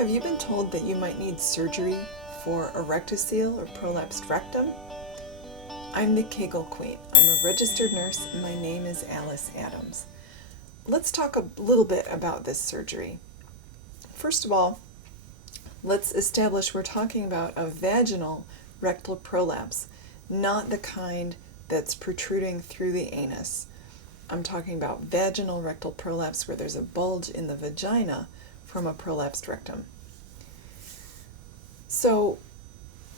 Have you been told that you might need surgery for a rectocele or prolapsed rectum? I'm the Kegel Queen. I'm a registered nurse and my name is Alice Adams. Let's talk a little bit about this surgery. First of all, let's establish we're talking about a vaginal rectal prolapse, not the kind that's protruding through the anus. I'm talking about vaginal rectal prolapse where there's a bulge in the vagina from a prolapsed rectum. So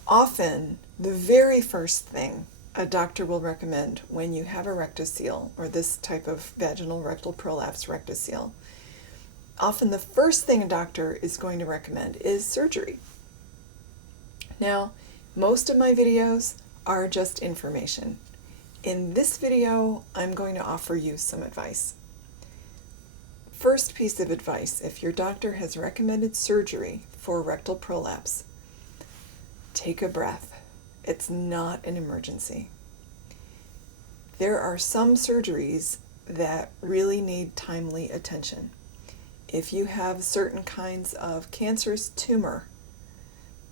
often, the very first thing a doctor will recommend when you have a rectocele or this type of vaginal rectal prolapse rectocele, often the first thing a doctor is going to recommend is surgery. Now, most of my videos are just information. In this video, I'm going to offer you some advice. First piece of advice, if your doctor has recommended surgery for rectal prolapse, take a breath. It's not an emergency. There are some surgeries that really need timely attention. If you have certain kinds of cancerous tumor,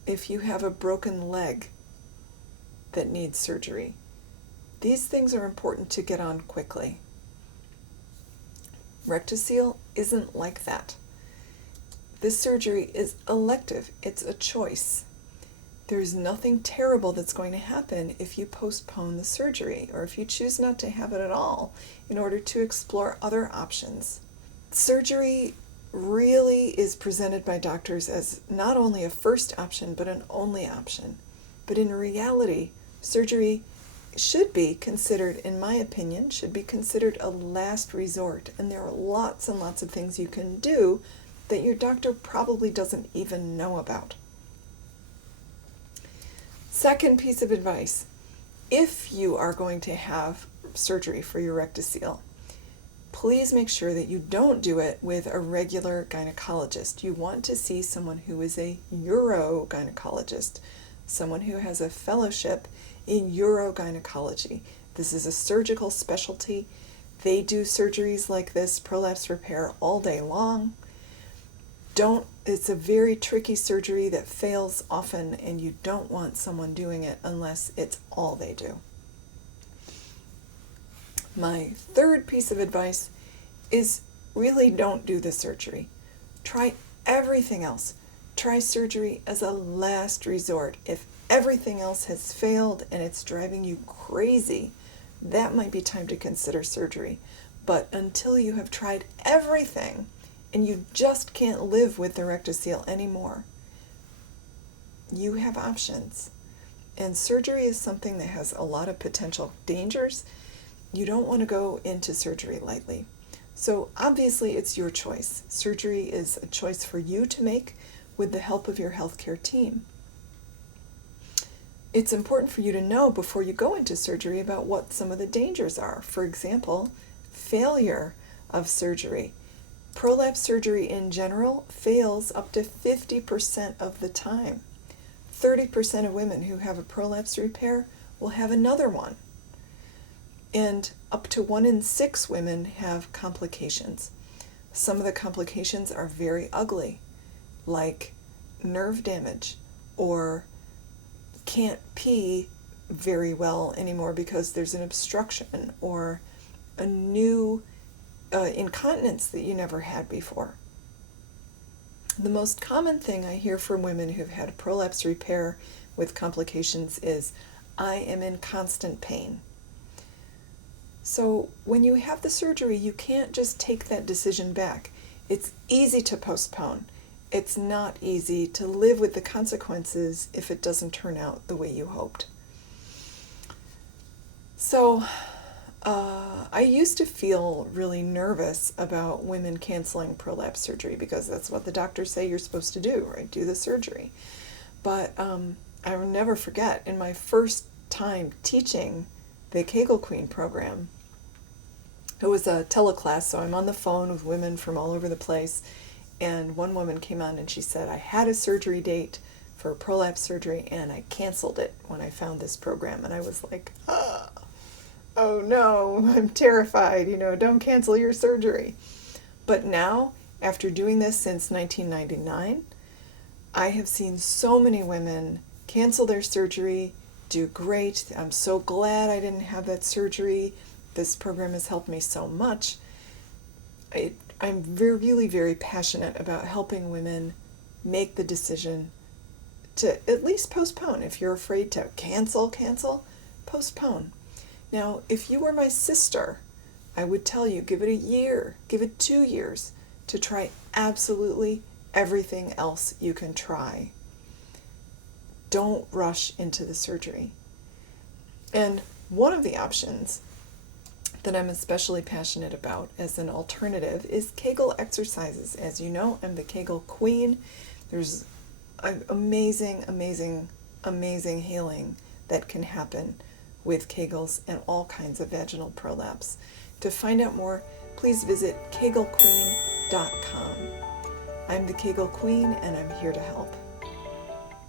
if you have a broken leg that needs surgery, these things are important to get on quickly. Rectocele isn't like that. This surgery is elective. It's a choice. There's nothing terrible that's going to happen if you postpone the surgery or if you choose not to have it at all in order to explore other options. Surgery really is presented by doctors as not only a first option but an only option. But in reality, surgery should be considered, in my opinion, should be considered a last resort. And there are lots and lots of things you can do that your doctor probably doesn't even know about. Second piece of advice, if you are going to have surgery for your rectocele, please make sure that you don't do it with a regular gynecologist. You want to see someone who is a urogynecologist, someone who has a fellowship in urogynecology. This is a surgical specialty. They do surgeries like this, prolapse repair, all day long. It's a very tricky surgery that fails often, and you don't want someone doing it unless it's all they do. My third piece of advice is really don't do the surgery. Try everything else. Try surgery as a last resort. If everything else has failed and it's driving you crazy, that might be time to consider surgery. But until you have tried everything and you just can't live with the rectocele anymore, you have options. And surgery is something that has a lot of potential dangers. You don't want to go into surgery lightly. So obviously it's your choice. Surgery is a choice for you to make with the help of your healthcare team. It's important for you to know before you go into surgery about what some of the dangers are. For example, failure of surgery. Prolapse surgery in general fails up to 50% of the time. 30% of women who have a prolapse repair will have another one. And up to 1 in 6 women have complications. Some of the complications are very ugly, like nerve damage, or can't pee very well anymore because there's an obstruction, or a new incontinence that you never had before. The most common thing I hear from women who've had a prolapse repair with complications is, I am in constant pain. So when you have the surgery, you can't just take that decision back. It's easy to postpone. It's not easy to live with the consequences if it doesn't turn out the way you hoped. So I used to feel really nervous about women canceling prolapse surgery because that's what the doctors say you're supposed to do, right? Do the surgery. But I will never forget, in my first time teaching the Kegel Queen program, it was a teleclass, so I'm on the phone with women from all over the place, and one woman came on and she said, I had a surgery date for prolapse surgery and I canceled it when I found this program. And I was like, oh no, I'm terrified, don't cancel your surgery. But now, after doing this since 1999, I have seen so many women cancel their surgery, do great. I'm so glad I didn't have that surgery. This program has helped me so much. I'm really very passionate about helping women make the decision to at least postpone. If you're afraid to cancel, postpone. Now, if you were my sister, I would tell you, give it a year, give it 2 years to try absolutely everything else you can try. Don't rush into the surgery. And one of the options that I'm especially passionate about as an alternative is Kegel exercises. As you know, I'm the Kegel Queen. There's amazing, amazing, amazing healing that can happen with Kegels and all kinds of vaginal prolapse. To find out more, please visit kegelqueen.com. I'm the Kegel Queen, and I'm here to help.